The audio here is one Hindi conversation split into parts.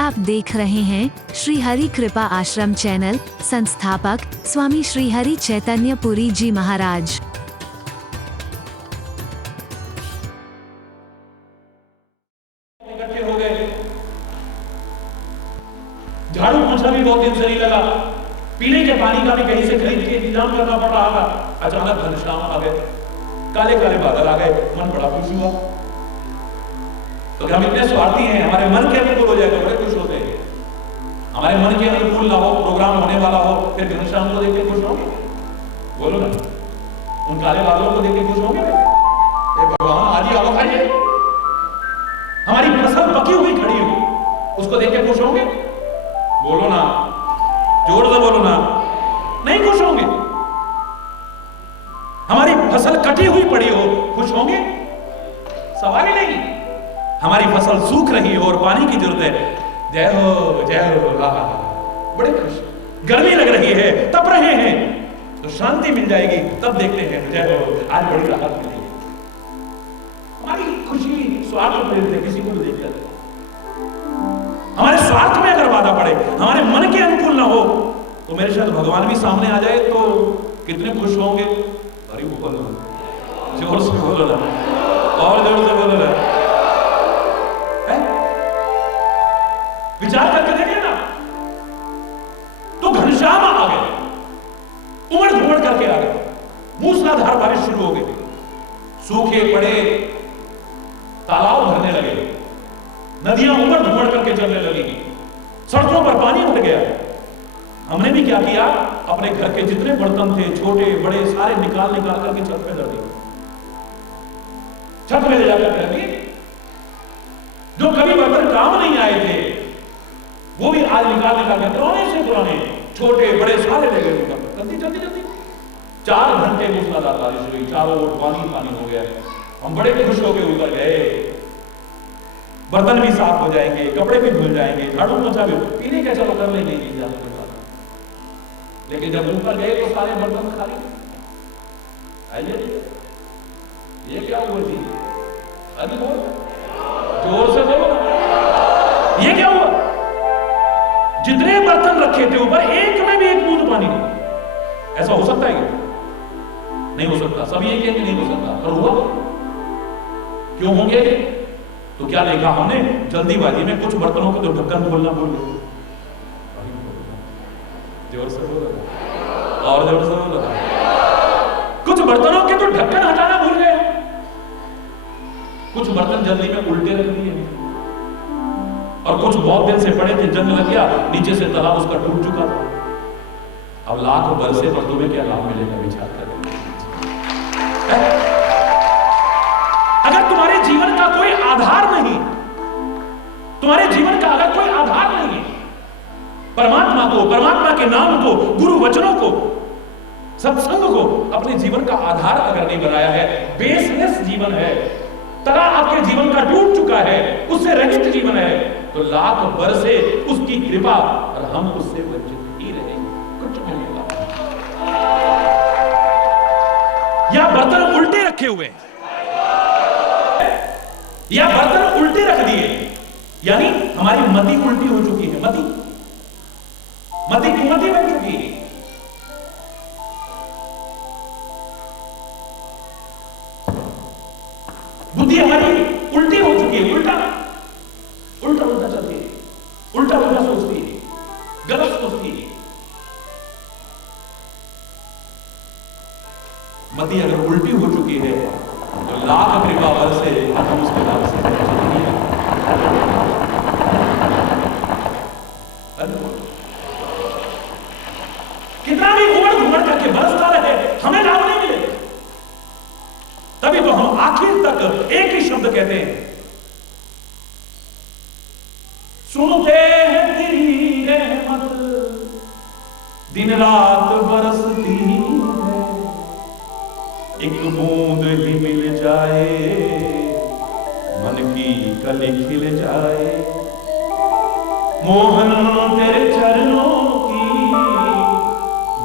आप देख रहे हैं श्री हरि कृपा आश्रम चैनल। संस्थापक स्वामी श्री हरि चैतन्य पुरी जी महाराज। इकट्ठे हो गए, झाड़ू पोछा भी बहुत दिन से नहीं लगा, पीने के पानी का भी कहीं से खरीद के इंतजाम करना पड़ रहा था। अचानक घनश्याम आ गए, काले काले बादल आ गए, मन बड़ा खुश हुआ। तो हम इतने स्वार्थी हैं, हमारे मन के अनुकूल हो जाए तो बड़े खुश होते हैं। हमारे मन के अनुकूल ना हो, प्रोग्राम होने वाला हो, फिर घनश्याम को देख के खुश होंगे? बोलो ना, उन काले बादलों को देख के खुश होंगे? भगवान आज ही आओ खाइए। हमारी फसल पकी हुई खड़ी हुई, उसको देख के खुश होंगे? बोलो ना, जोर से बोलो ना, नहीं खुश होंगे। हमारी फसल कटी हुई पड़ी हो, खुश होंगे? सवाल ही नहीं। हमारी फसल सूख रही हो और पानी की जरूरत है, जय हो जय हो, बड़े खुश। गर्मी लग रही है, तप रहे हैं, तो शांति मिल जाएगी, तब देखते हैं जय हो, आज बड़ी राहत मिलेगी। हमारी खुशी स्वार्थ प्रेरित है, किसी को भी देखकर। हमारे स्वार्थ में अगर बाधा पड़े, हमारे मन के अनुकूल ना हो, तो मेरे शायद भगवान भी सामने आ जाए तो कितने खुश होंगे। अरे बोलो, जोर से बोलो ना, और जोर से बोलो ना। विचार करके देखें ना, तो घनश्याम आ गए, उमड़ घुमड़ करके आ गए, मूसलाधार बारिश शुरू हो गई, सूखे पड़े तालाब भरने लगे, नदियां उमड़ घुमड़ करके चलने लगी, सड़कों पर पानी उठ गया। हमने भी क्या किया, अपने घर के जितने बर्तन थे, छोटे बड़े, सारे निकाल निकाल करके छत पे धर दिए, छत में ले जाकर रख दिए। जो कभी बर्तन काम नहीं आए थे, वो भी आज निकाल निकाल के पुराने से पुराने, छोटे बड़े सारे ले गए। जल्दी जल्दी जल्दी 4 घंटे मूसलाधार बारिश हुई, चारों ओर पानी पानी हो गया। हम बड़े खुश होकर उतर गए, बर्तन भी साफ हो जाएंगे, कपड़े भी धुल जाएंगे, झाड़ू पोछा भी, पीने का चलो कर लेंगे। लेकिन जब ऊपर गए तो सारे बर्तन खाली। आइए, ये क्या हुआ जी? अभी बोल, जोर से बोलो, ये क्या हुआ? जितने बर्तन रखे थे ऊपर, एक में भी एक बूंद पानी नहीं। ऐसा हो सकता है क्या? नहीं हो सकता। सब ये कहेंगे नहीं हो सकता, पर हुआ। क्यों होंगे? तो क्या देखा हमने, जल्दीबाजी में कुछ बर्तनों के तो ढक्कन खोलना भूल गए। जोर से बोलो, और जोर से बोलो। कुछ बर्तनों के तो ढक्कन हटाना भूल गए। कुछ बर्तन जल्दी में उल्टे रख दिए, और कुछ बहुत दिन से पड़े थे, जंग लग गया, नीचे से तालाब उसका टूट चुका था। अब लाख बरसे पर तुम्हें क्या लाभ मिलेगा? विचार करें। अगर तुम्हारे जीवन का कोई आधार नहीं, तुम्हारे जीवन का अगर कोई आधार नहीं, परमात्मा को, परमात्मा के नाम को, गुरु वचनों को, सत्संग को अपने जीवन का आधार अगर नहीं बनाया है, बेसलेस जीवन है, तला आपके जीवन का टूट चुका है, उससे रहित जीवन है, तो लाख बरसे उसकी कृपा और हम उससे वंचित ही रहेंगे, कुछ नहीं होगा। या बर्तन उल्टे रखे हुए, या बर्तन उल्टे रख दिए, यानी हमारी मति उल्टी हो चुकी है। मति कुमति बन चुकी है। बुद्धि हमारी उल्टी हो चुकी है, उल्टा उल्टा उल्टा चलती है, उल्टा उल्टा सोचती है, गलत सोचती है। मति अगर उल्टी हो चुकी है तो लाख कृपा बरसे हम उसके नाम से कितना भी उमड़ घुमड़ करके बरसता रहे, हमें लाभ नहीं मिले। तभी तो हम आखिर तक एक ही शब्द कहते हैं, सुनते हैं तेरी रहमत दिन रात बरसती है, एक बूंद ही मिल जाए मन की कली खिल जाए, मोहन तेरे चरणों की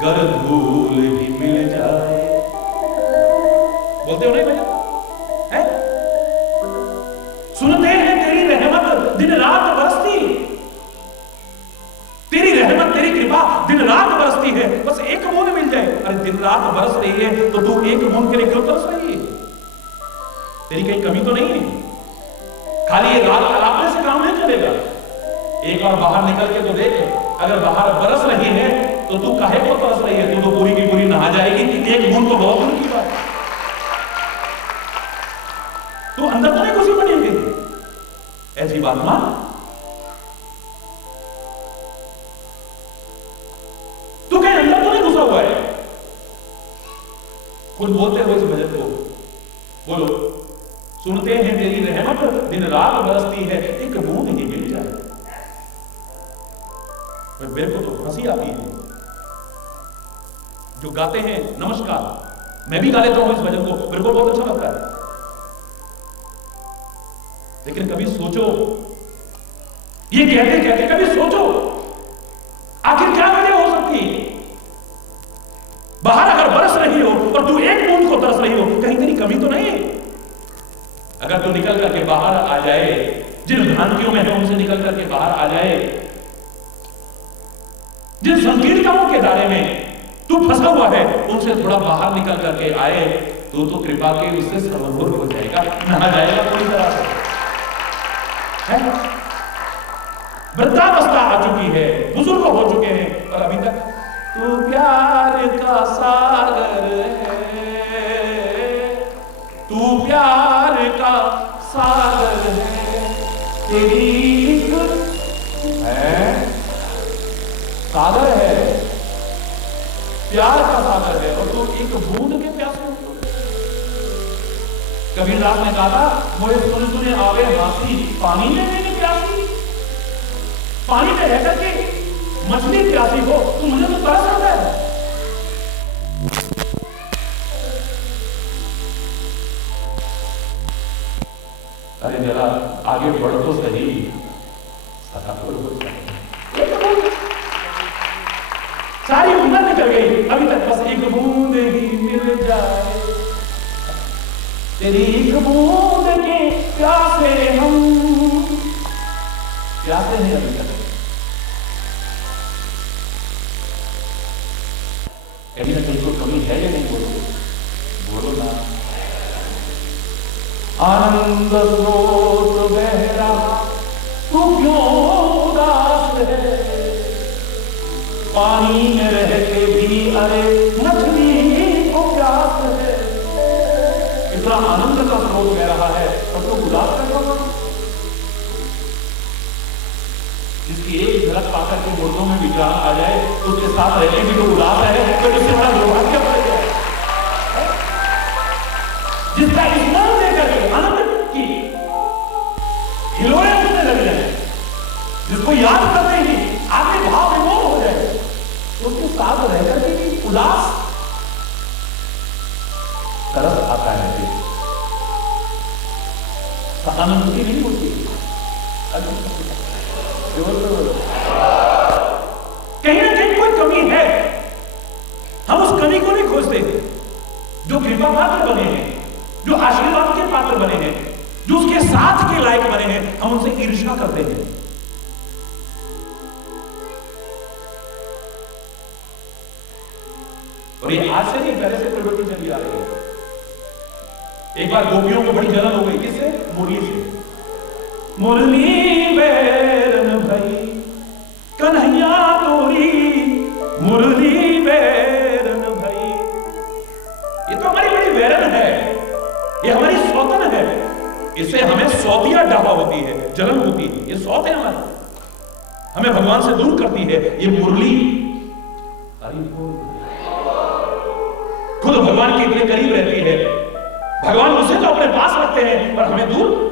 गर धूल ही मिल जाए। बोलते हो नहीं भैया? सुनते हैं तेरी रहमत दिन रात बरसती, एक कमी तो नहीं है। खाली ये राग अलापने से काम नहीं चलेगा। एक बार बाहर निकल के तो देख, अगर बाहर बरस रही है तो तू काहे को तरस रही है? तू तो पूरी की पूरी नहा जाएगी। एक बूंद तो बहुत दूर की बात है। तू अंदर तो नहीं खुशी बनेगी। ऐसी बात मान। तू कहीं अंदर तो नहीं घुसा हुआ है। खुद बोलते हुए इस भजन को बोलो, सुनते हैं तेरी रहमत दिन रात बरसती है, एक बूंद ही मिल जाए। मेरे को तो हंसी आती है जो गाते हैं नमस्कार। मैं भी गा लेता हूं इस भजन को, मेरे को बहुत अच्छा लगता है। लेकिन कभी सोचो, ये कहते कहते कभी सोचो, आखिर क्या वजह हो सकती है? बाहर अगर बरस रही हो और तू एक बूंद को तरस रही हो, कहीं तेरी कमी तो नहीं है? अगर तू निकल करके बाहर आ जाए, जिन भ्रांतियों में है उनसे निकल करके बाहर आ जाए, जिन संकीर्णताओं के दायरे में तू फंसा हुआ है उनसे थोड़ा बाहर निकल करके आए, तो कृपा के उससे सर्वभूत हो जाएगा, नहा जाएगा पूरी तरह से। वृद्धावस्था आ चुकी है, बुजुर्ग हो चुके हैं, और अभी तक तू प्यार का सागर है, तू प्यार का सागर है, तेरी है सागर है, प्यार का सागर है, और तू एक बूंद के प्यासे हो। कबीरदास ने कहा था, मोरे सुन सुने आवे हाथी, पानी में नहीं प्यासी। पानी में रह करके मछली प्यासी हो, तो मुझे तो तरस आता है। अरे जरा आगे बढ़ तो सही, सारी उम्र निकल गई, अभी तक बस एक बूंद ही मिल जाए, तेरी एक बूंद के प्यासे हम प्यासे हैं अभी तक। कहीं ना कहीं कोई कमी है या नहीं? बोलो बोलो ना। आनंद स्रोत बह रहा, तू क्यों उदास है? पानी में रह के भी अरे मछली को प्यास है। इतना आनंद का स्रोत बह रहा है और तो उदास कर रहा। जिसकी एक झलक पाकर के मुर्दों में विचार आ जाए, उसके साथ रहने भी तो उदास है, तो इससे बड़ा दुर्भाग्य पड़ेगा। जिसका स्मरण देकर के आनंद की हिलोरे उठने लग जाए, जिसको याद करते ही आपके भाव विमोह हो जाए, उसके साथ रहकर के भी उदास तरस आता है। आनंद की नहीं होती। कहीं ना कहीं कोई कमी है, हम उस कमी को नहीं खोजते। जो कृपा पात्र बने हैं, जो आशीर्वाद के पात्र बने हैं, जो उसके साथ के लायक बने हैं, हम उनसे ईर्ष्या करते हैं। और ये आज से नहीं, पहले से प्रवृत्ति चली आ रही है। एक बार गोपियों को बड़ी जलन हो गई, किससे? मुरली से। मुरली बैरन भई कन्हैया तोरी, मुरली बैरन भई। ये तो हमारी बड़ी बैरन है, ये हमारी सौतन है, इससे हमें सौतिया डावा होती है, जलन होती है। ये सौत है हमारी, हमें भगवान से दूर करती है ये मुरली। खुद भगवान के इतने करीब रहती है, भगवान उसे तो अपने पास रखते हैं और हमें दूर।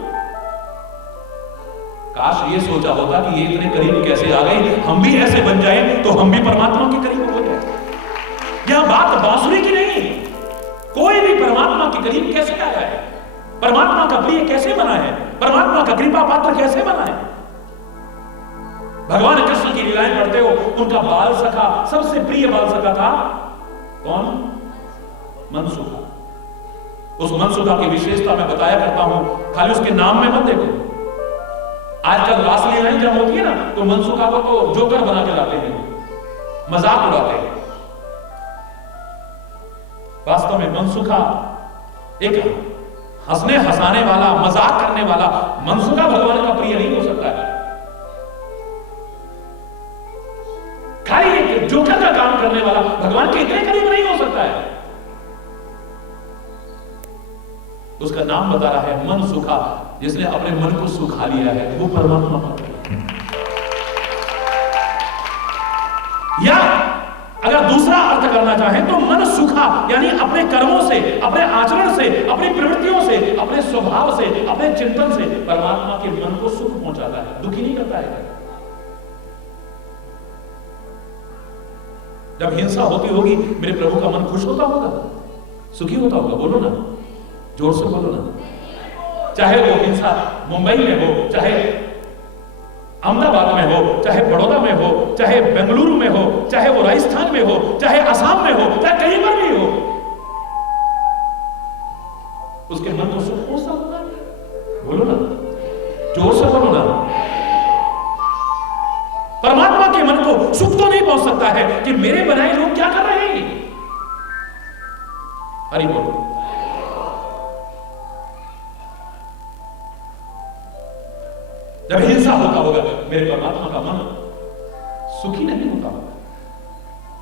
काश ये सोचा होता कि ये इतने करीब कैसे आ गई, हम भी ऐसे बन जाएं तो हम भी परमात्मा के करीब हो जाए। यह बात बांसुरी की नहीं, कोई भी परमात्मा के करीब कैसे आया है, परमात्मा का प्रिय कैसे बना है, परमात्मा का कृपा पात्र कैसे बना है। भगवान कृष्ण की लीलाएं पढ़ते हो, उनका बाल सखा, सबसे प्रिय बाल सखा था कौन? मनसुखा। उस मनसुखा की विशेषता मैं बताया करता हूं, खाली उसके नाम में मत देखो। आजकल रासलीलाएं जब होती है ना, तो मनसुखा को तो जोकर बना के लाते हैं, मजाक उड़ाते हैं। वास्तव में मनसुखा एक हंसने हंसाने वाला, मजाक करने वाला मनसुखा भगवान का प्रिय नहीं हो सकता है। खाली एक जोकर का काम करने वाला भगवान के इतने करीब नहीं हो सकता है। उसका नाम बता रहा है मन सुखा, जिसने अपने मन को सुखा लिया है वो परमात्मा का। या अगर दूसरा अर्थ करना चाहें तो मन सुखा यानी अपने कर्मों से, अपने आचरण से, अपनी प्रवृत्तियों से, अपने स्वभाव से, अपने चिंतन से परमात्मा के मन को सुख पहुंचाता है, दुखी नहीं करता है। जब हिंसा होती होगी मेरे प्रभु का मन खुश होता होगा, सुखी होता होगा? बोलो ना, जोर से बोलो ना। चाहे वो हिंसा मुंबई में हो, चाहे अहमदाबाद में हो, चाहे बड़ौदा में हो, चाहे बेंगलुरु में हो, चाहे वो राजस्थान में हो, चाहे असम में हो, चाहे कहीं पर भी हो, उसके मन को सुख पहुंचता होगा? बोलो ना, जोर से बोलो ना। परमात्मा के मन को सुख तो नहीं पहुंच सकता है कि मेरे बनाए लोग क्या कर रहे हैं। हरि बोलो। जब हिंसा होता होगा मेरे परमात्मा का मन सुखी नहीं होता होगा।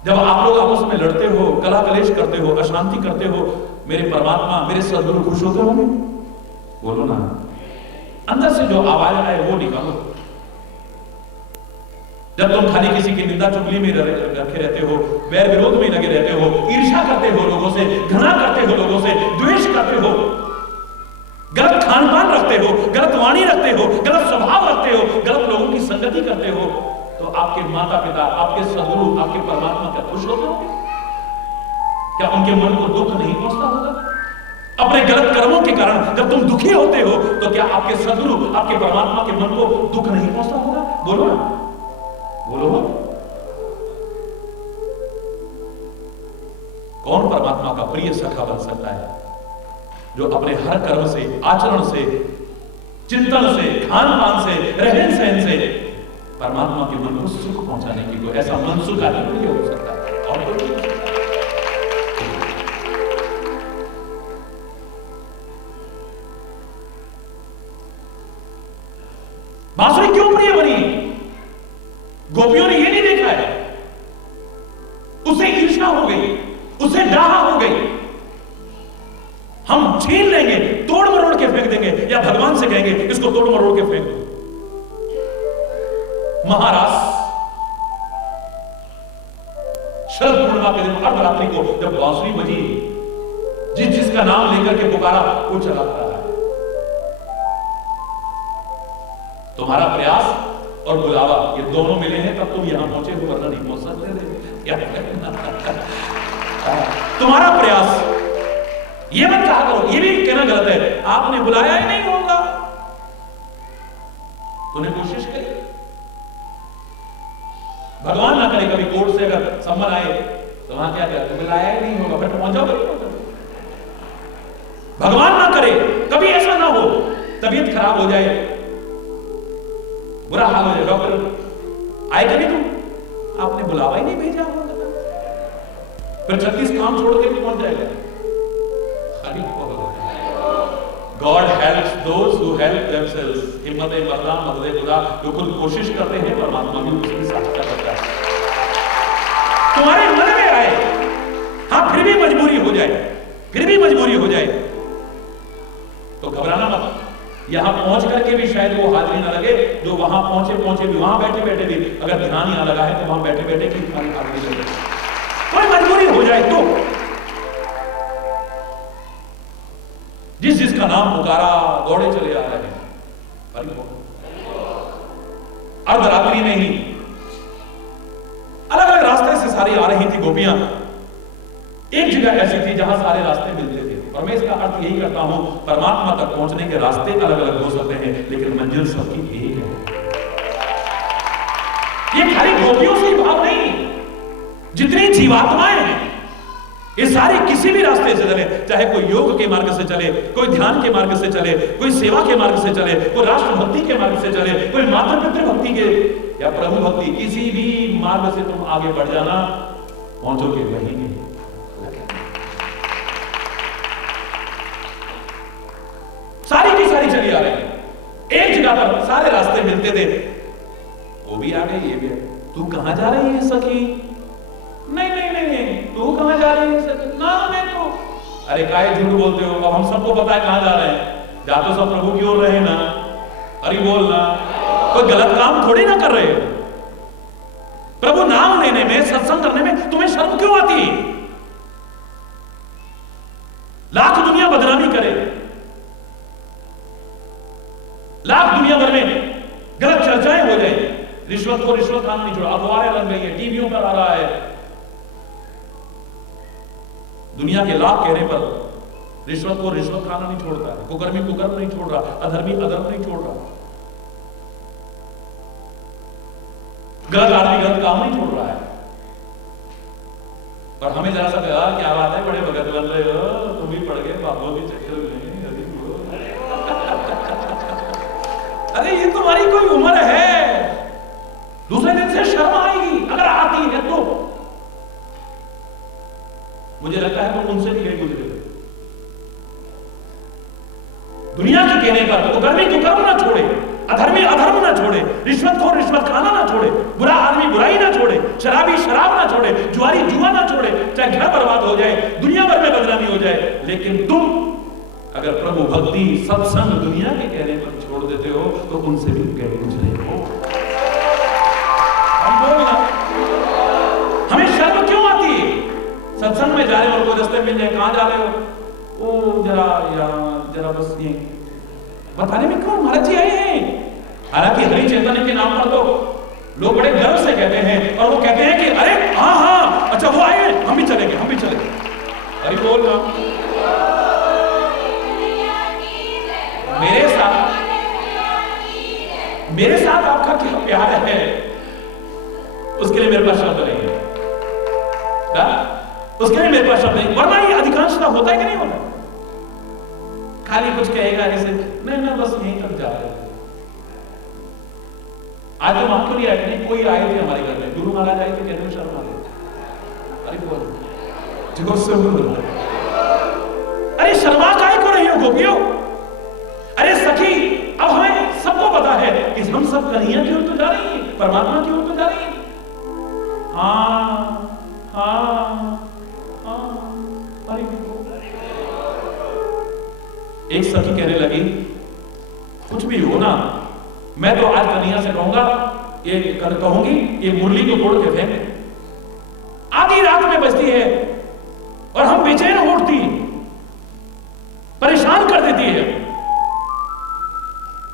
जब आप लोग आपस में लड़ते हो, कला कलेश करते हो, अशांति करते हो, मेरे परमात्मा, मेरे सद्गुरु खुश होते होंगे? बोलो ना। अंदर से जो आवाज आए वो निकालो। जब तुम खाली किसी की निंदा चुगली में रखे रहते हो, वैर विरोध में लगे रहते हो, ईर्ष्या करते हो लोगों से, घृणा करते हो लोगों से, द्वेष करते हो, गलत खान पान रखते हो, गलत वाणी रखते हो, गलत स्वभाव रखते हो, गलत लोगों की संगति करते हो, तो आपके माता पिता, आपके सद्गुरु, आपके परमात्मा क्या खुश होते होंगे? क्या उनके मन को दुख नहीं पहुंचता होगा? अपने गलत कर्मों के कारण जब तुम दुखी होते हो तो क्या आपके सद्गुरु, आपके परमात्मा के मन को दुख नहीं पहुंचता होगा? बोलो ना, बोलो। कौन परमात्मा का प्रिय सखा बन सकता है? जो अपने हर कर्म से, आचरण से, चिंतन से, खान पान से, रहन सहन से परमात्मा के मन को सुख पहुंचाने की कोई ऐसा मन सुख आदमी हो सकता है और कोई नहीं हो सकता। बांसुरी क्यों प्रिय बनी? गोपियों ने यह नहीं देखा है, उसे ईर्ष्या हो गई, उसे डाहा हो गई। हम छीन लेंगे, तोड़ मरोड़ के फेंक देंगे, या भगवान से कहेंगे इसको तोड़ मरोड़ के फेंक दो। महाराज शरद पूर्णिमा के दिन अर्धरात्रि को जब बांसुरी बजी, जिसका नाम लेकर के पुकारा वो चला रहा है। तुम्हारा प्रयास और बुलावा ये दोनों मिले हैं तब तुम यहां पहुंचे हो, वरना नहीं पहुंच सकते। तुम्हारा प्रयास, ये मत कहा करो, ये भी कहना गलत है, आपने बुलाया ही नहीं होगा, तूने कोशिश करी। भगवान ना करे कभी कोर्ट से अगर सम्मन आए तो वहां क्या कहते, बुलाया ही नहीं होगा, फिर पहुंच जाओगे। भगवान ना करे कभी ऐसा ना हो, तबीयत खराब हो जाए, बुरा हाल हो जाए, डॉक्टर आए कभी तुम, आपने बुलावा ही नहीं भेजा होगा, फिर 36 काम छोड़ के भी पहुंच जाएगा। God helps those who help themselves। हिम्मत मरना मदद खुदा, जो खुद कोशिश करते हैं परमात्मा भी उसकी सहायता करता है। तुम्हारे मन में आए, हाँ फिर भी मजबूरी हो जाए, फिर भी मजबूरी हो जाए तो घबराना मत। यहां पहुंच करके भी शायद वो हाजिरी ना लगे, जो वहां पहुंचे भी, वहां बैठे बैठे भी अगर ध्यान यहां लगा है तो वहां बैठे बैठे भी हाजिरी लगे। कोई मजबूरी हो जाए तो जिसका नाम पुकारा दौड़े चले आ रहे हैं। अर्धरात्रि में ही अलग अलग रास्ते से सारी आ रही थी गोपियां। एक जगह ऐसी थी जहां सारे रास्ते मिलते थे, और मैं इसका अर्थ यही करता हूं, परमात्मा तक पहुंचने के रास्ते अलग अलग हो सकते हैं लेकिन मंजिल सबकी एक है। ये खाली गोपियों से ही भाव नहीं, जितनी जीवात्माएं हैं ये सारे किसी भी रास्ते से चले, चाहे कोई योग के मार्ग से चले, कोई ध्यान के मार्ग से चले, कोई सेवा के मार्ग से चले, कोई राष्ट्र भक्ति के मार्ग से चले, कोई मातृ पितृ भक्ति के या प्रभु भक्ति, किसी भी मार्ग से तुम आगे बढ़ जाना, पहुंचोगे वहीं। चली आ रही है। एक जगह पर सारे रास्ते मिलते थे, वो भी आ गई, ये भी आ गई। तू कहां जा रही है सखी? नहीं नहीं नहीं नहीं, तू कहां जा रही है सखी? ना मैं तो। अरे काहे झूठ बोलते हो? अब हम सबको पता है कहां जा रहे हैं। जा तो सब प्रभु की ओर रहे ना। अरे बोलना, कोई गलत काम थोड़ी ना कर रहे हो। प्रभु नाम लेने में, सत्संग करने में तुम्हें शर्म क्यों आती? लाख दुनिया बदनामी करे, लाख दुनिया भर में गलत चर्चाएं हो जाए, रिश्वत को रिश्वत खाना नहीं छोड़ा, अखबारें लग गई है, टीवियों पर आ रहा है। दुनिया के लाख कहने पर रिश्वत को रिश्वत खाना नहीं छोड़ता है, कुकर्मी कुकर्म नहीं छोड़ रहा, अधर्मी अधर्म नहीं छोड़ रहा, गलत आदमी गलत काम नहीं छोड़ रहा है। पर हमें जरा सा कहा, क्या बात है, बड़े भगत बन रहे हो, तुम भी पड़ गए बाबू के चक्कर में। अरे ये तुम्हारी कोई उम्र है, दूसरे दिन से शर्म आएगी, अगर आती है तो। मुझे लगता है तुम उनसे भी गए गुजरे। दुनिया के कहने पर कुकर्मी कुकर्म ना छोड़े, अधर्मी अधर्म ना छोड़े, रिश्वत को रिश्वत खाना ना छोड़े, बुरा आदमी बुराई ना छोड़े, शराबी शराब ना छोड़े, जुआरी जुआ ना छोड़े, चाहे घर बर्बाद हो जाए, दुनिया भर में बदनामी हो जाए, लेकिन तुम अगर प्रभु भक्ति सत्संग दुनिया के कहने पर छोड़ देते हो तो उनसे भी गए गुजरे हो। हम बोलना, हमें शर्म क्यों आती है? सत्संग में जा रहे हो और कोई रास्ते मिल जाए, कहां जा रहे हो? ओ जरा बस ये बताने में क्यों महाराज जी आए हैं? हालांकि हरि चैतन्य के नाम पर तो लोग बड़े गर्व से कहते हैं, और वो कहते हैं कि अरे हाँ हाँ अच्छा वो आए, हम भी चलेंगे, हम भी चलेंगे। अरे बोल ना, मेरे साथ आपका क्या प्यार है, उसके लिए मेरे पास शब्द नहीं है, उसके लिए मेरे पास शब्द नहीं। वरना ये अधिकांशता होता है कि नहीं होता? खाली कुछ कहेगा ऐसे, नहीं बस यहीं तक जा रहे हैं। आज तो हम क्यों नहीं आए? नहीं, कोई आए थे हमारे घर में, गुरु महाराज आए थे, कहने में शर्म आ गई। अरे बोल, जोर से बोल। अरे शर्मा काहे को रही हो गोपियों? अरे सखी, अब हमें सबको पता है कि हम सब कन्हैया की ओर तो जा रही हैं, परमात्मा की ओर तो जा रही हैं। हाँ हाँ हाँ। अरे एक सखी कहने लगी, कुछ भी हो ना, मैं तो आज कन्हैया से कहूंगा, ये कहूंगी ये मुरली को तोड़ के फेंक। आधी रात में बजती है और हम बेचैन उठती, परेशान कर देती है।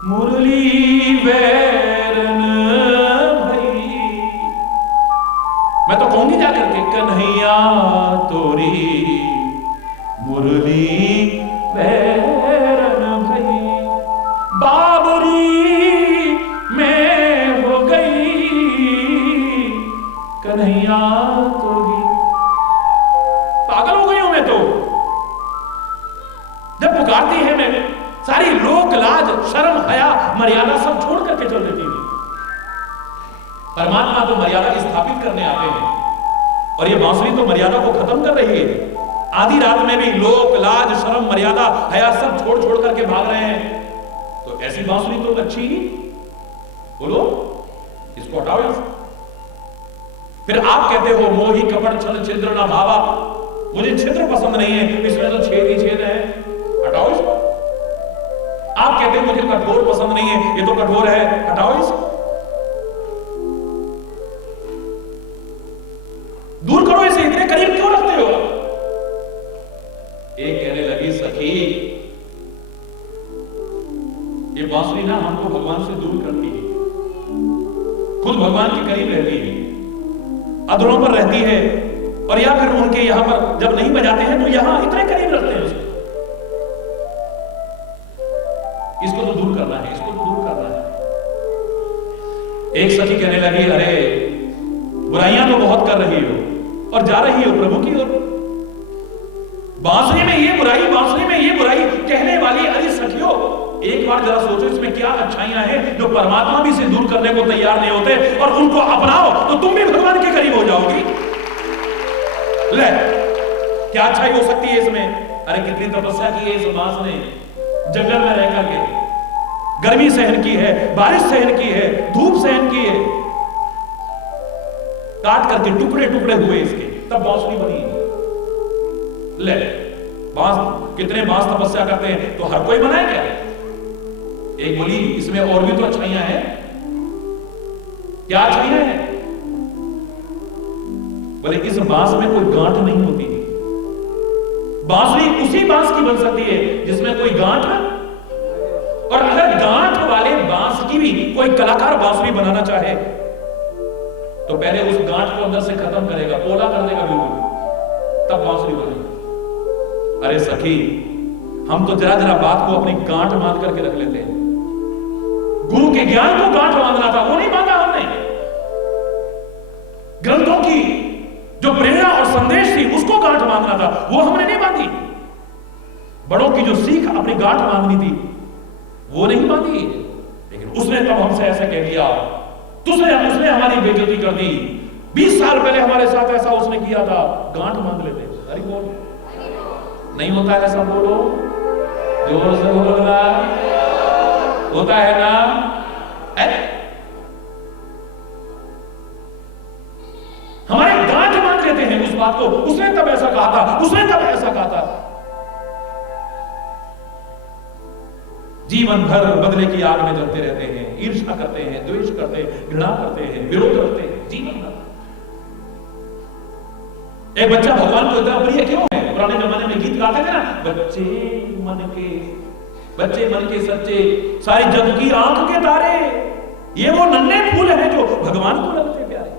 मुरली वैरन भई, मैं तो कहूंगी जाकर के, कन्हैया तोरी मुरली वैरन भई, बाबरी में हो गई कन्हैया तोरी। पागल हो गई हूं मैं तो, जब पुकारती है मैं सारी लोक लाज शर्म हया मर्यादा सब छोड़ करके चल देती थी। परमात्मा तो मर्यादा स्थापित करने आते हैं, और ये बांसुरी तो मर्यादा को खत्म कर रही है। आधी रात में भी लोक लाज शर्म मर्यादा हया सब छोड़ छोड़ करके भाग रहे हैं, तो ऐसी बांसुरी तो अच्छी ही, बोलो इसको हटाओ यहां से। फिर आप कहते हो मोही कपट छल छिद्र ना भावा, मुझे छिद्र पसंद नहीं है, इसमें तो छेद ही छेद है, हटाओ इसको। आप कहते हैं मुझे कठोर पसंद नहीं है, ये तो कठोर है, हटाओ इसको, दूर करो इसे, इतने करीब क्यों रखते हो? एक कहने लगी, सखी ये बांसुरी ना हमको भगवान से दूर करती है, खुद भगवान के करीब रहती है, अधरों पर रहती है, और या फिर उनके यहां पर जब नहीं बजाते हैं तो यहां इतने करीब रखते हैं उसको। इसको तो दूर करना है, इसको तो दूर करना है। एक सखी कहने लगी, अरे बुराइयां तो बहुत कर रही हो और जा रही हो प्रभु की ओर, बांसुरी में ये बुराई, बांसुरी में ये बुराई कहने वाली अरे सखियों, एक बार जरा सोचो इसमें क्या अच्छाइयां हैं जो परमात्मा भी से दूर करने को तैयार नहीं होते, और उनको अपनाओ तो तुम भी भगवान के करीब हो जाओगी। ले क्या अच्छाई हो सकती है इसमें? अरे कितनी तपस्या की है इस बांस ने, जंगल में रह करके गर्मी सहन की है, बारिश सहन की है, धूप सहन की है, काट करके टुकड़े टुकड़े हुए इसके, तब बांसुरी बनी। ले बांस, कितने बांस तपस्या करते हैं, तो हर कोई बनाए क्या? एक बोली इसमें और भी तो अच्छाइयां हैं। क्या अच्छाइयां हैं? बोले इस बांस में कोई गांठ नहीं होती। बांसुरी उसी बांस की बन सकती है जिसमें कोई गांठ, और अगर गांठ वाले बांस की भी कोई कलाकार बांसुरी बनाना चाहे तो पहले उस गांठ को अंदर से खत्म करेगा, पोला कर देगा बिल्कुल, तब बांसुरी बनेगी। अरे सखी, हम तो जरा जरा बात को अपनी गांठ मान करके रख लेते हैं। गुरु के ज्ञान को गांठ बांधना था, वो नहीं बांधा हमने। ग्रंथों की जो प्रेरणा और संदेश थी उसको गांठ बांधना था, वो हमने नहीं बांधी। बड़ों की जो सीख अपनी गांठ बांधनी थी वो नहीं बांधी। लेकिन उसने तब हमसे ऐसा कह दिया, उसने हमारी बेइज्जती कर दी। 20 साल पहले हमारे साथ ऐसा उसने किया था, गांठ बांध लेते। अरे बोल, नहीं होता है ऐसा? बोलो, जोर से बोलना। होता है ना? हमारे गांठ बांध लेते हैं उस बात को, उसने तब ऐसा कहा था, उसने तब ऐसा कहा था। जीवन भर बदले की आग में जलते रहते हैं, ईर्ष्या करते हैं, द्वेष करते हैं, घृणा करते हैं, विरोध करते हैं, जीवन भर। एक बच्चा भगवान को इतना प्रिय क्यों है? पुराने जमाने में गीत गाते थे ना, बच्चे मन के सच्चे, सारी जग की आंख के तारे, ये वो नन्हे फूल हैं जो भगवान को लगते प्यारे।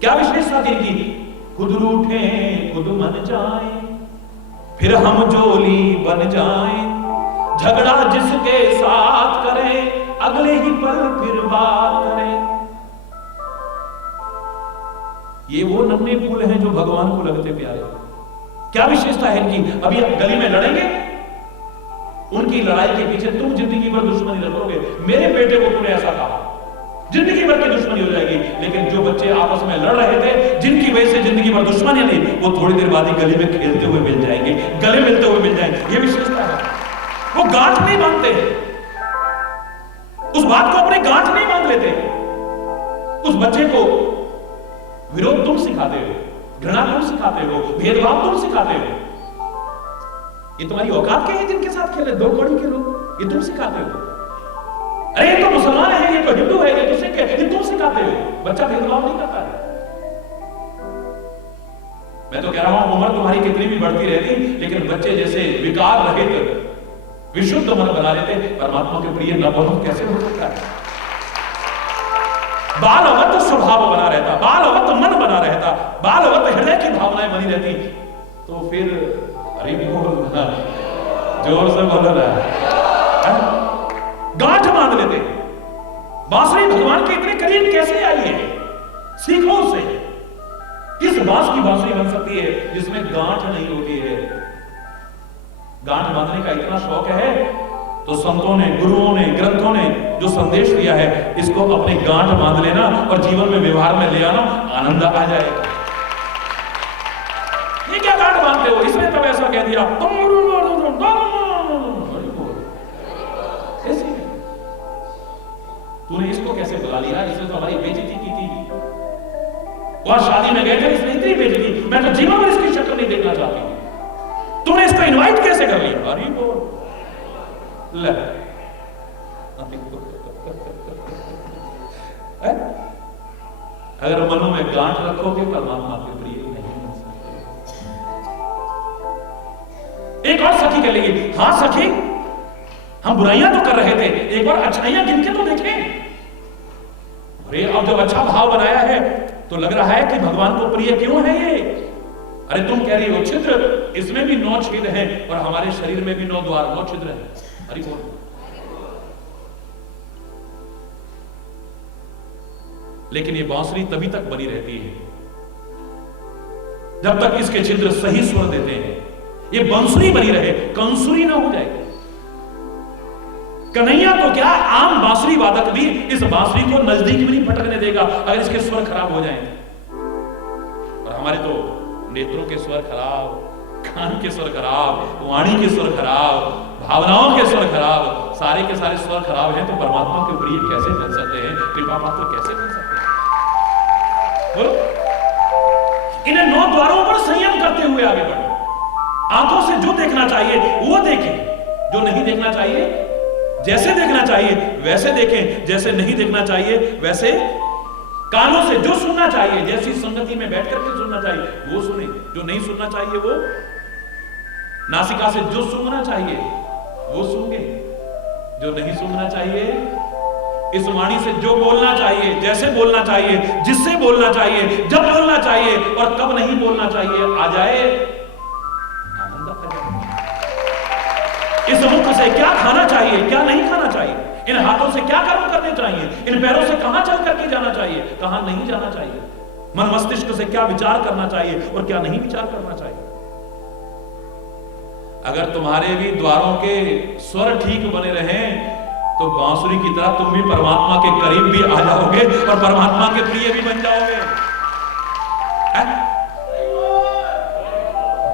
क्या विशेषता थी इनकी? खुद रूठे खुद मन जाए, फिर हम जोली बन जाए, झगड़ा जिसके साथ करें अगले ही पल फिर बात करें। ये वो नन्हे फूल हैं जो भगवान को लगते प्यारे। क्या विशेषता है इनकी? अभी आप गली में लड़ेंगे, उनकी लड़ाई के पीछे तुम जिंदगी भर दुश्मनी रखोगे। मेरे बेटे को तूने ऐसा कहा, जिंदगी भर की दुश्मनी हो जाएगी। लेकिन जो बच्चे आपस में लड़ रहे थे, जिनकी वजह से जिंदगी भर दुश्मनी नहीं, वो थोड़ी देर बाद ही गली में खेलते हुए मिल जाएंगे, गले मिलते हुए मिल जाएंगे। ये विशेषता है। वो गांठ नहीं बांधते, उस बात को अपने गांठ नहीं बांध लेते। उस बच्चे को विरोध तुम सिखाते हो, घृणा तुम सिखाते हो, भेदभाव तुम सिखाते हो। ये तुम्हारी औकात के हैं जिनके साथ खेले, दो कौड़ी के लोग, ये तुम सिखाते हो। अरे ये तो मुसलमान है, ये तो हिंदू है, ये तो सिख है, ये तुम सिखाते हो। बच्चा भेदभाव नहीं करता है। मैं तो कह रहा हूं उम्र तुम्हारी कितनी भी बढ़ती रहती, लेकिन बच्चे जैसे विकार रहित विशुद्ध मन बना लेते, परमात्मा के प्रिय न बनो कैसे हो सकता है? बालवत स्वभाव बना रहता, बालवत मन बना रहता, बालवत हृदय की भावनाएं बनी रहती, तो फिर अरे बोल, जोर से बोलो ना, गांठ बांध लेते। बांसुरी भगवान के इतने करीब कैसे आई है? सीखो उसे। किस बांस की बांसुरी बन सकती है जिसमें गांठ नहीं होती है? गांठ बांधने का इतना शौक है तो संतों ने, गुरुओं ने, ग्रंथों ने जो संदेश दिया है, इसको अपने गांठ बांध लेना और जीवन में व्यवहार में ले आना, आनंद आ जाएगा। ये क्या गांठ बांधते हो? इसने तब ऐसा कह दिया, तूने इसको कैसे बुला लिया? इसने तो हमारी बेइज्जती की थी। वहां शादी में गए थे, इसने इतनी बेइज्जती, मैं तो जीवन में इसकी शक्ल नहीं देखना चाहती। तूने इसको इनवाइट कैसे कर लिया? अरे बोल, अगर मनों में गांठ रखोगे परमात्मा के प्रिय नहीं बन सकते। एक और सखी कह लेगी, हाँ सखी, हम बुराइयां तो कर रहे थे, एक बार अच्छाइयां गिन के तो देखें। अरे अब जब अच्छा भाव बनाया है तो लग रहा है कि भगवान को प्रिय क्यों है ये? अरे तुम कह रही हो छिद्र, इसमें भी 9 छेद हैं और हमारे शरीर में भी 9 द्वार, 9 छिद्र हैं। अरे बोल, लेकिन ये बांसुरी तभी तक बनी रहती है जब तक इसके छिद्र सही स्वर देते हैं। ये बांसुरी बनी रहे, कंसुरी ना हो जाए। कन्हैया तो क्या, आम बांसुरी वादक भी इस बांसुरी को नजदीक भी नहीं फटकने देगा अगर इसके स्वर खराब हो जाएं। और हमारे तो नेत्रों के स्वर खराब, कान के स्वर खराब, वाणी के स्वर खराब, भावनाओं के स्वर खराब, सारे के सारे स्वर खराब हैं, तो परमात्मा के प्रिय कैसे बन सकते हैं, कृपा पात्र कैसे बन सकते हैं? बोलो। इन्हें 9 द्वारों पर संयम करते हुए आगे बढ़े। आंखों से जो देखना चाहिए वो देखें, जो नहीं देखना चाहिए, जैसे देखना चाहिए वैसे देखें, जैसे नहीं देखना चाहिए वैसे। कानों से जो सुनना चाहिए, जैसी संगति में बैठ करके सुनना चाहिए वो सुने, जो नहीं सुनना चाहिए वो। नासिका से जो सुनना चाहिए वो सुने, जो नहीं सुनना चाहिए। इस वाणी से जो बोलना चाहिए, जैसे बोलना चाहिए, जिससे बोलना चाहिए, जब बोलना चाहिए और कब नहीं बोलना चाहिए, आ जाए आनंद आ जाए। इस मुख से क्या खाना चाहिए, क्या नहीं खाना चाहिए, इन हाथों से क्या कर्म करने चाहिए, इन पैरों से कहां चल करके जाना चाहिए, कहां नहीं जाना चाहिए, मन मस्तिष्क से क्या विचार करना चाहिए और क्या नहीं विचार करना चाहिए। अगर तुम्हारे भी द्वारों के स्वर ठीक बने रहें तो बांसुरी की तरह तुम भी परमात्मा के करीब भी आ जाओगे और परमात्मा के प्रिय भी बन जाओगे।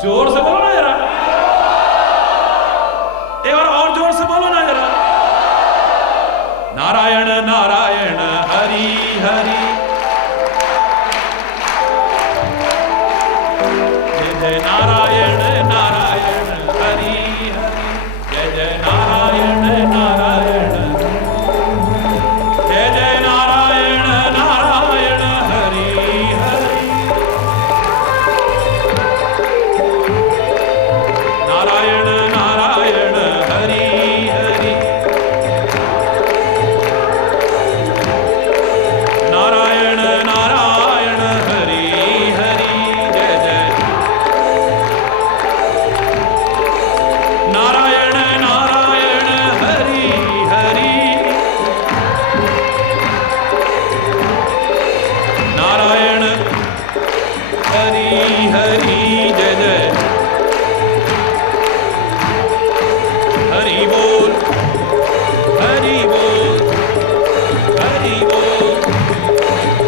जोर से बोलो ना जरा, एक बार और जोर से बोलो ना जरा। नारायण नारायण हरि हरि, जय जय नारायण नारायण हरि हरि, जय जय नारायण नारायण, जय जय नारायण नारायण हरि हरि, नारायण नारायण हरि हरि, नारायण नारायण हरि हरि, जय जय नारायण नारायण हरि हरि, नारायण हरि हरि, जय जय हरि बोल, हरि बोल, हरि बोल,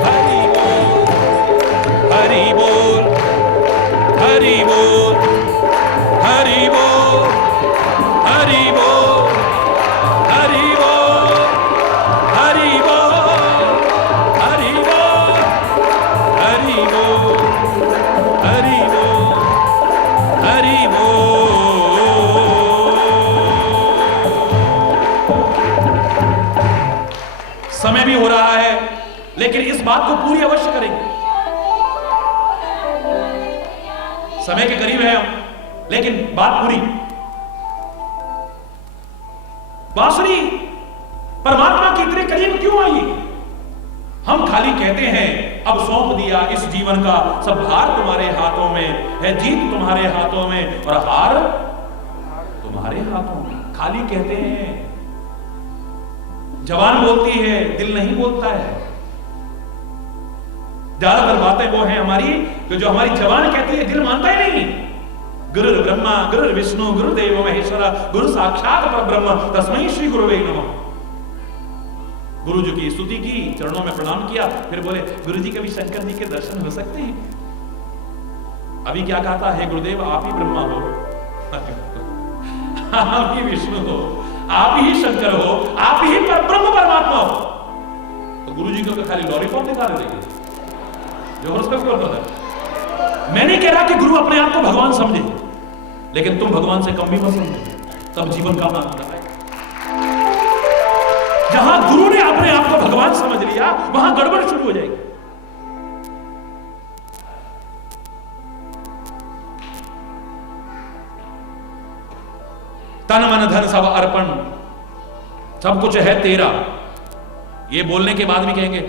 हरि बोल, हरि बोल, हरि बोल, हरि बोल, हरि बोल, हरि बोल, हरि बोल, हरि बोल, हरि बोल, हरि बोल, हरि बोल। समय भी हो रहा है, लेकिन इस बात को पूरी अवश्य करेंगे। समय के करीब है हम, लेकिन बात पूरी। बांसुरी परमात्मा के इतने करीब क्यों आई? हम खाली कहते हैं अब सौंप दिया इस जीवन का सब भार तुम्हारे हाथों में है, जीत तुम्हारे हाथों में और हार तुम्हारे हाथों में। खाली कहते हैं, जबान बोलती है, दिल नहीं बोलता है। ज्यादातर बातें वो हैं हमारी कि जो हमारी जबान कहती है, दिल मानता ही नहीं। गुरु ब्रह्मा गुरु विष्णु गुरुदेव महेश्वर, गुरु साक्षात परब्रह्म तस्मै श्री गुरुवे नमः। गुरु जी की स्तुति की, चरणों में प्रणाम किया, फिर बोले गुरु जी कभी शंकर जी के दर्शन हो सकते हैं? अभी क्या कहता है गुरुदेव, आप ही ब्रह्मा हो, आप ही विष्णु हो, आप ही शंकर हो, आप ही ब्रह्म परमात्मा हो। तो गुरु जी को तो खाली लॉलीपॉप दिखा रहे थे, जोर से बोलो। मैं नहीं कह रहा कि गुरु अपने आप को भगवान समझे, लेकिन तुम भगवान से कम भी मत समझो, तब जीवन का आनंद है। जहां गुरु ने अपने आप को भगवान समझ लिया, वहां गड़बड़ शुरू हो जाएगी। तन मन धन सब अर्पण, सब कुछ है तेरा। ये बोलने के बाद भी कहेंगे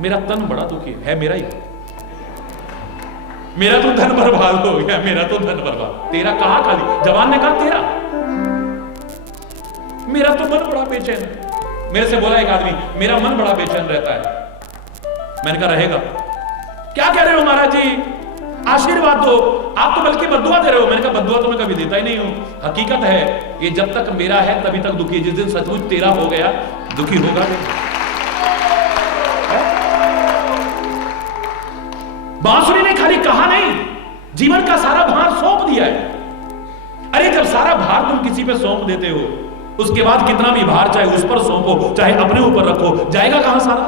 मेरा तन बड़ा दुखी है मेरा ही, मेरा तो धन बर्बाद हो गया, मेरा तो धन बर्बाद। तेरा कहा? खाली जवान ने कहा तेरा। मेरा तो मन बड़ा बेचैन है। मेरे से बोला एक आदमी, मेरा मन बड़ा बेचैन रहता है। मैंने कहा रहेगा। क्या कह रहे हो महाराज जी, आशीर्वाद दो। आप तो बल्कि बद्दुआ दे रहे हो। मैंने कहा बद्दुआ तो मैं कभी देता ही नहीं हूं। हकीकत है ये जब तक मेरा है तभी तक दुखी, जिस दिन सचमुच तेरा हो गया दुखी होगा। बांसुरी ने खाली कहा नहीं, जीवन का सारा भार सौंप दिया है। अरे जब सारा भार तुम किसी पे सौंप देते हो, उसके बाद कितना भी भार चाहे उस पर सौंपो चाहे अपने ऊपर रखो, जाएगा कहां सारा?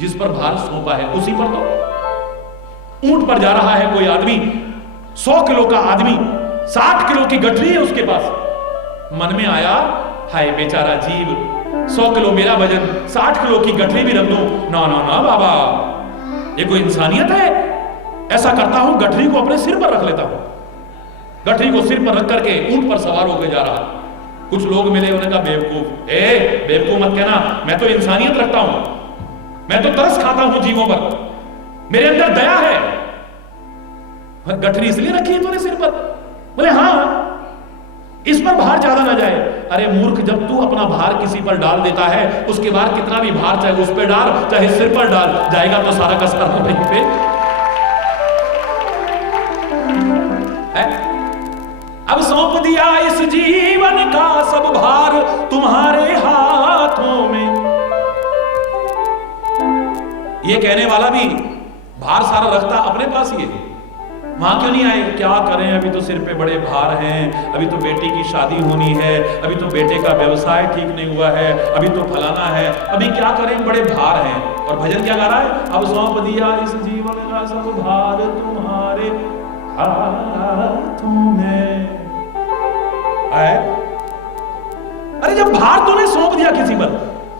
जिस पर भार सौंपा है उसी पर तो। ऊंट पर जा रहा है कोई आदमी, 100 किलो का आदमी, 60 किलो की गठरी है उसके पास। मन में आया, हाय बेचारा जीव, 100 किलो मेरा वजन, 60 किलो की गठरी भी रख दूं। ना ना ना बाबा, ये कोई इंसानियत है? ऐसा करता हूं, गठरी को अपने सिर पर रख लेता हूं। गठरी को सिर पर रख करके ऊंट पर सवार होकर जा रहा। कुछ लोग मिले, उन्होंने कहा बेवकूफ, बेवकूफ मत कहना, मैं तो इंसानियत रखता हूं, मैं तो तरस खाता हूं जीवों पर, मेरे अंदर दया है। गठरी इसलिए रखी है तूने सिर पर? बोले हाँ, इस पर भार ज्यादा ना जाए। अरे मूर्ख, जब तू अपना भार किसी पर डाल देता है, उसके बाद कितना भी भार चाहे उस पर डाल चाहे सिर पर डाल, जाएगा तो सारा का सारा वहीं पे है। अब सौंप दिया इस जीवन का सब भार तुम्हारे हाथों में। ये कहने वाला भी भार सारा रखता अपने पास ही है। वहां क्यों नहीं आए? क्या करें, अभी तो सिर पे बड़े भार हैं, अभी तो बेटी की शादी होनी है, अभी तो बेटे का व्यवसाय ठीक नहीं हुआ है, अभी तो फलाना है, अभी क्या करें, बड़े भार हैं। और भजन क्या गा रहा है? अब सौंप दिया इस जीवन का सब भार तुम्हारे हाथों में। अरे जब भार तूने सौंप दिया किसी पर,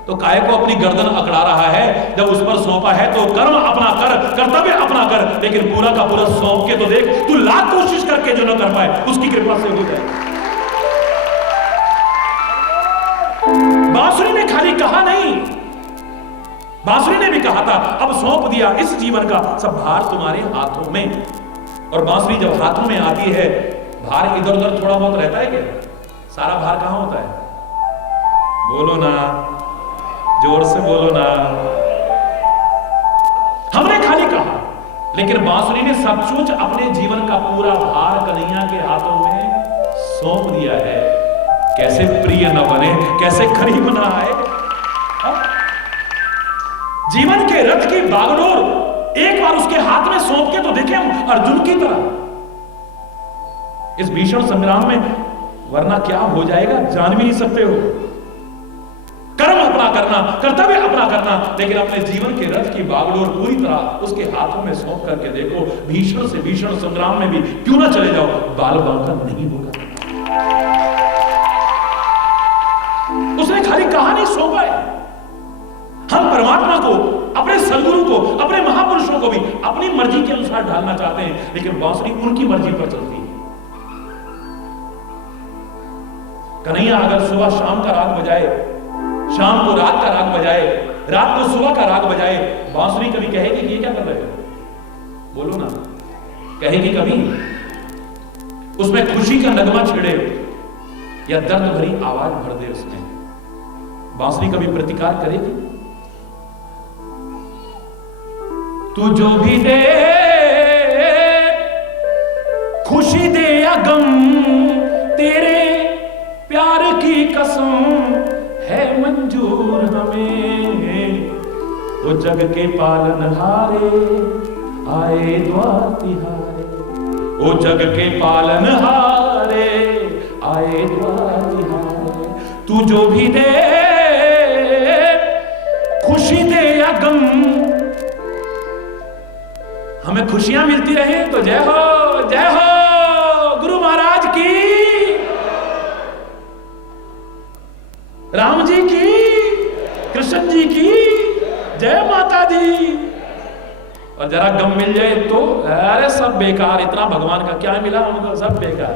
तो काय को अपनी गर्दन अकड़ा रहा है? जब उस पर सौंपा है तो कर्म अपना कर, कर्तव्य अपना कर, लेकिन पूरा का पूरा सौंप के तो देख, तू लाख कोशिश करके जो न कर पाए, उसकी कृपा से हो जाए। बांसुरी ने खाली कहा नहीं, बांसुरी ने भी कहा था अब सौंप दिया इस जीवन का सब भार तुम्हारे हाथों में। और बांसुरी जब हाथों में आती है, भार इधर उधर थोड़ा बहुत रहता है क्या? सारा भार कहां होता है? बोलो ना, जोर से बोलो ना। हमने खाली कहा, लेकिन बांसुरी ने सचमुच अपने जीवन का पूरा भार कन्हैया के हाथों में सौंप दिया है। कैसे प्रिय न बने, कैसे करीब न आए। जीवन के रथ की बागडोर एक बार उसके हाथ में सौंप के तो देखें हम अर्जुन की तरह इस भीषण संग्राम में, वरना क्या हो जाएगा जान भी नहीं सकते हो। कर्म अपना करना, कर्तव्य अपना करना, लेकिन अपने जीवन के रथ की बागडोर पूरी तरह उसके हाथों में सौंप करके देखो, भीषण से भीषण संग्राम में भी क्यों ना चले जाओ, बाल बांका नहीं होगा। उसने खाली कहा नहीं, सौंपा है। हम परमात्मा को, अपने सदगुरु को, अपने महापुरुषों को भी अपनी मर्जी के अनुसार ढालना चाहते हैं, लेकिन बांसुरी उनकी मर्जी पर चलती है। कन्हैया अगर सुबह शाम का राग बजाए, शाम को रात का राग बजाए, रात को सुबह का राग बजाए, बांसुरी कभी कहेगी कि ये क्या कर रहे हो? बोलो ना, कहेगी कभी? उसमें खुशी का नगमा छिड़े या दर्द भरी आवाज भर दे, उसमें बांसुरी कभी प्रतिकार करेगी? तू जो भी दे, खुशी दे या गम, तेरे प्यार की कसम है मंजूर हमें। तो जग के पालनहारे आए द्वार तिहारे, ओ जग के पालनहारे आए द्वार तिहारे। तू जो भी दे, खुशी दे या गम, हमें खुशियां मिलती रहे तो जय हो, जय हो गुरु महाराज की, राम जी की, कृष्ण जी की, जय माता दी। और जरा गम मिल जाए तो अरे सब बेकार, इतना भगवान का क्या मिला हमको, सब बेकार,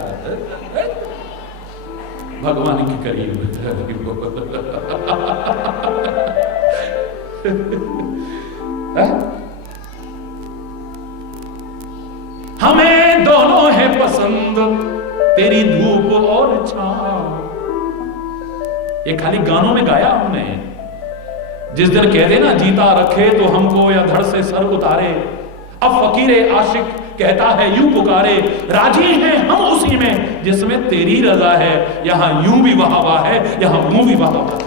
भगवान के करीब। हमें दोनों है पसंद, तेरी धूप और छांव। ये खाली गानों में गाया हमने। जिस दिन कह देना जीता रखे तो हमको या धड़ से सर उतारे, अब फकीरे आशिक कहता है यूं पुकारे, राजी हैं हम उसी में जिसमें तेरी रजा है। यहां यूं भी वहावा है, यहां मुंह भी वहावा।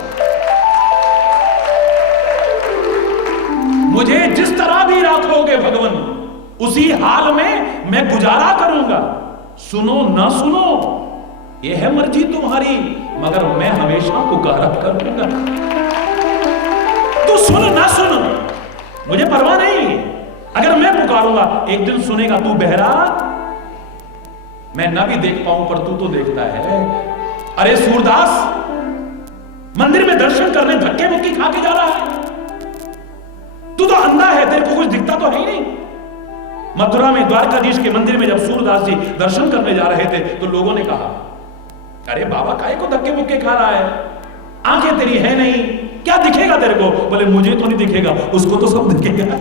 मुझे जिस तरह भी रखोगे भगवान, उसी हाल में मैं गुजारा करूंगा। सुनो ना सुनो, ये है मर्जी तुम्हारी, मगर मैं हमेशा पुकारा करूंगा। तू सुन ना सुन, मुझे परवाह नहीं। अगर मैं पुकारूंगा एक दिन सुनेगा। तू बहरा, मैं ना भी देख पाऊं पर तू तो देखता है। अरे सूरदास, मंदिर में दर्शन करने धक्के मुक्की खा के जा रहा है। तू तो अंधा है, तेरे को कुछ दिखता तो है ही नहीं। मथुरा में द्वारकाधीश के मंदिर में जब सूरदास जी दर्शन करने जा रहे थे तो लोगों ने कहा, अरे बाबा काहे को धक्के मुक्के खा रहा है, आंखें तेरी है नहीं, क्या दिखेगा तेरे को? बोले मुझे तो नहीं दिखेगा, उसको तो सब दिखेगा।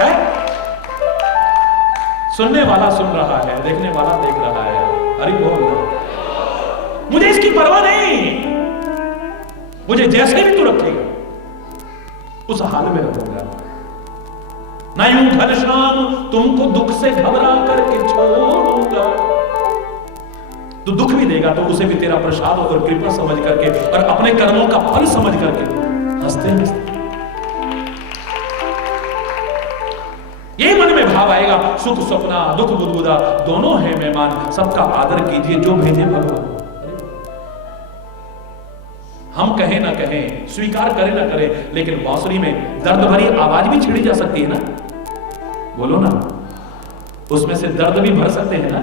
है? सुनने वाला सुन रहा है, देखने वाला देख रहा है। अरे बोल, मुझे इसकी परवाह नहीं, मुझे जैसे भी तू रखेगा उस हाल में रहूंगा। ना यूं घनश्याम तुमको दुख से घबरा करके छोड़ूंगा। तो दुख भी देगा तो उसे भी तेरा प्रसाद और कृपा समझ करके और अपने कर्मों का फल समझ करके हंसते हंसते यही मन में भाव आएगा। सुख सपना दुख बुदबुदा दोनों है मेहमान, सबका आदर कीजिए जो भेजे भगवान। हम कहें ना कहें, स्वीकार करें ना करें, लेकिन बांसुरी में दर्द भरी आवाज भी छिड़ी जा सकती है ना। बोलो ना, उसमें से दर्द भी भर सकते हैं ना,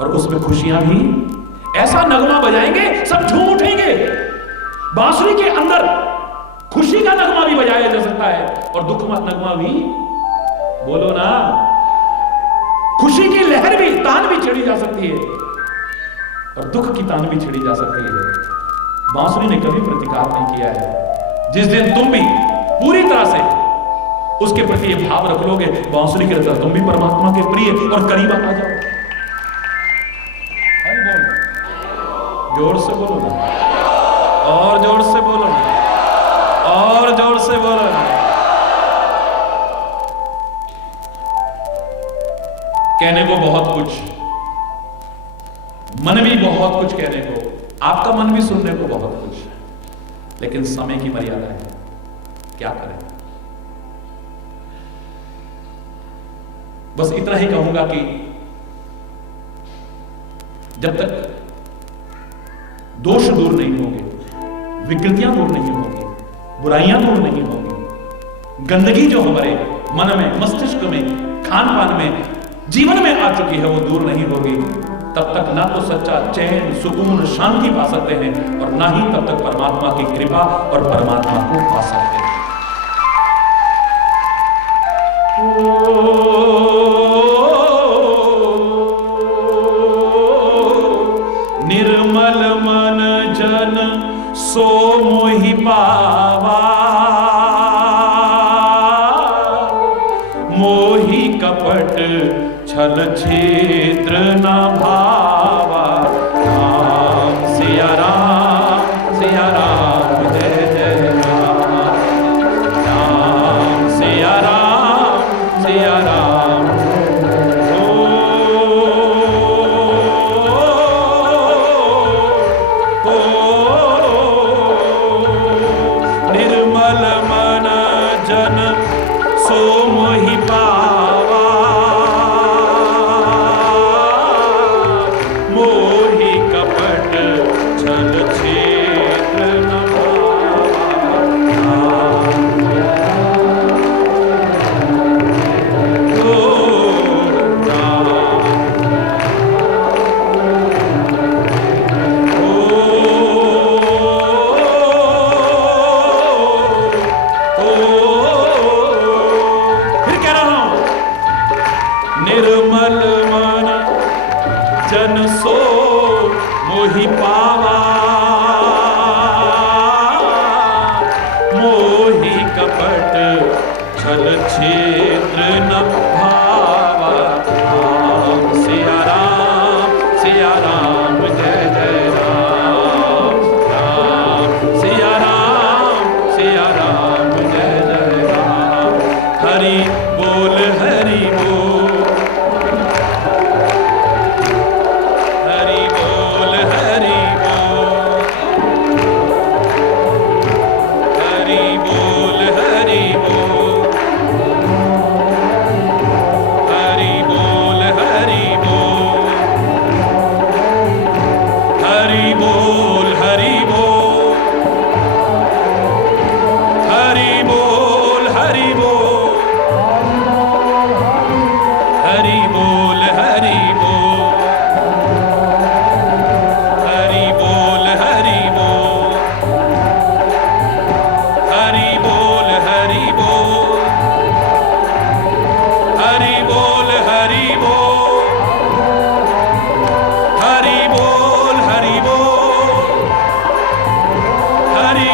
और उसमें खुशियां भी। ऐसा नगमा बजाएंगे सब झूम उठेंगे। बांसुरी के अंदर खुशी का नगमा भी बजाया जा सकता है और दुख का नगमा भी। बोलो ना, खुशी की लहर भी, तान भी छिड़ी जा सकती है और दुख की तान भी छिड़ी जा सकती है। बांसुरी ने कभी प्रतिकार नहीं किया है। जिस दिन तुम भी पूरी तरह से उसके प्रति ये भाव रख लोगे, बांसुरी के तरह तुम भी परमात्मा के प्रिय और करीब आ जाओ। जोर से बोलो ना, और जोर से बोलो ना, और जोर से बोलो ना। कहने को बहुत कुछ, मन भी बहुत कुछ कहने को, आपका मन भी सुनने को बहुत कुछ, लेकिन समय की मर्यादा है, क्या करें। बस इतना ही कहूंगा कि जब तक दोष दूर नहीं होंगे, विकृतियां दूर नहीं होंगी, बुराइयां दूर नहीं होंगी, गंदगी जो हमारे मन में, मस्तिष्क में, खान पान में, जीवन में आ चुकी है वो दूर नहीं होगी, तब तक ना तो सच्चा चैन, सुकून, शांति पा सकते हैं और ना ही तब तक परमात्मा की कृपा और परमात्मा को पा सकते हैं। निर्मल मन जन सो मोहि पावा, मोहि कपट छल छिद्र न भावा। राम सिया राम, सिया राम, जय जय राम। राम सिया राम, सिया राम। निर्मल मन जन सो मोहि पावा,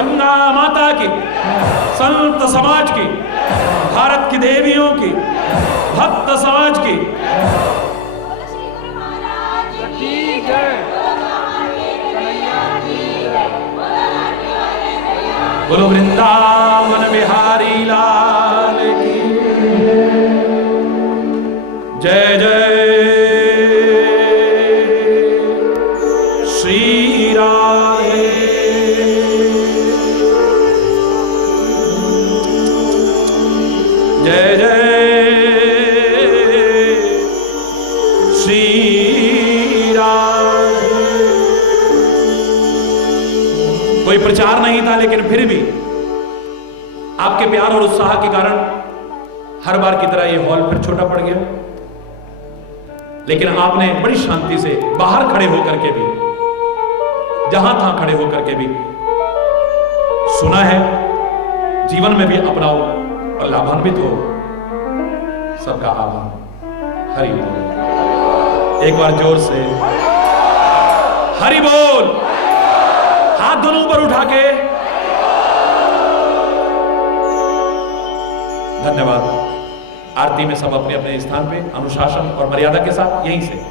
गंगा माता की, संत समाज की, भारत की देवियों की, भक्त समाज की। बोलो वृंदावन बिहारी लाल की जय जय श्री राधे। जय जय श्री राधे। कोई प्रचार नहीं था, लेकिन फिर भी आपके प्यार और उत्साह के कारण हर बार की तरह यह हॉल फिर छोटा पड़ गया, लेकिन आपने बड़ी शांति से बाहर खड़े होकर के भी, जहां था खड़े होकर के भी सुना है। जीवन में भी अपनाओ और लाभान्वित हो। सबका आभार। हरि बोल। एक बार जोर से हरि बोल। हाथ दोनों ऊपर उठा के धन्यवाद। आरती में सब अपने अपने स्थान पे अनुशासन और मर्यादा के साथ यहीं से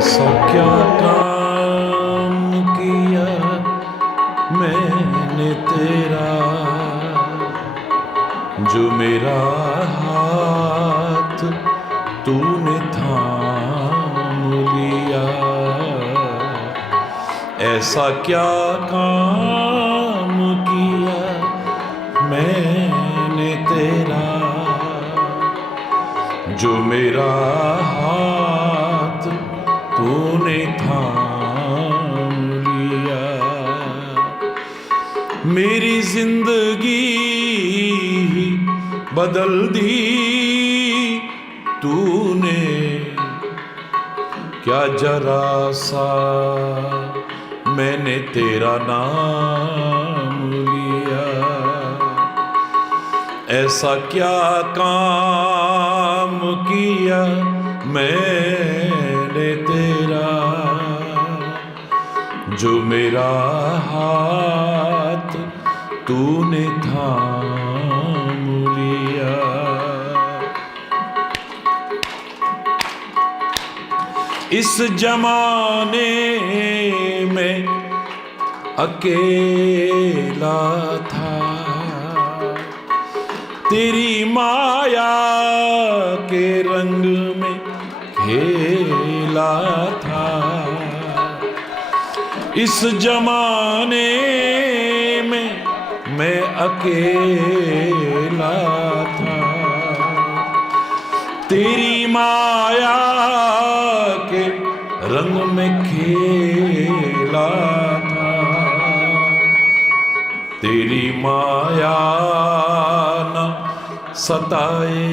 ऐसा क्या काम किया मैंने तेरा, जो मेरा हाथ तूने थाम लिया। ऐसा क्या काम किया मैंने तेरा, जो मेरा हाथ तूने थाम लिया। मेरी जिंदगी बदल दी तूने, क्या जरा सा मैंने तेरा नाम लिया। ऐसा क्या काम किया मैंने तेरा, जो मेरा हाथ तूने थाम लिया। इस जमाने में अकेला था, तेरी माया के रंग में खेला था। इस जमाने में मैं अकेला था, तेरी माया के रंग में खेला था। तेरी माया न सताए